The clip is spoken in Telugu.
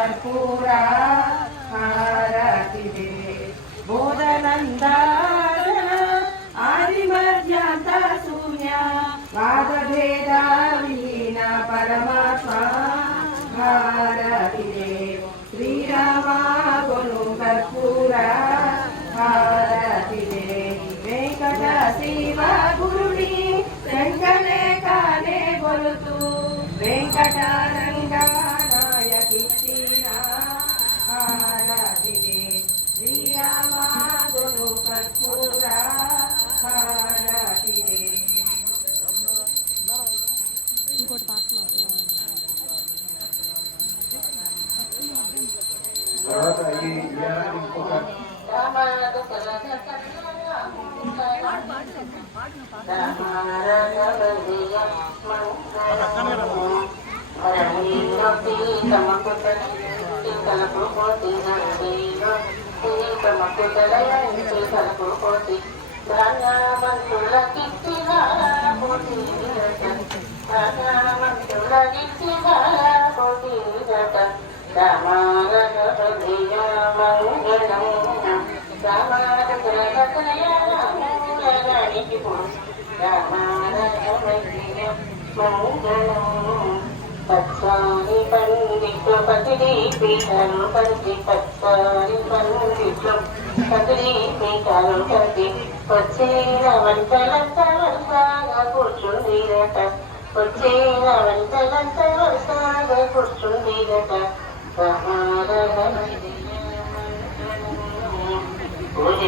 कर्पूर हारतिरे बोधनन्दान आदिमध्यांत शून्य वादभेद विहीन परमात्मा हारतिरे श्रीराम गुरु कर्पूर हारतिरे वेंकट शिव गुरुनी शंकरे काने बोलतू वेंकटरंगा नायकी हारतिरे श्रीराम गुरु कर्पूर हारतिरे ఇంకోటి పాట పచ్చాని పండిట్లు పతిడి పీఠాలు పతి పచ్చాని పండిట్లు పతిడి పీఠాలు పతి వచ్చేన వంటలంత వరుసగా కూర్చుండిరట వచ్చేన వంటలంత వరుసగా కూర్చుండిరట పూజ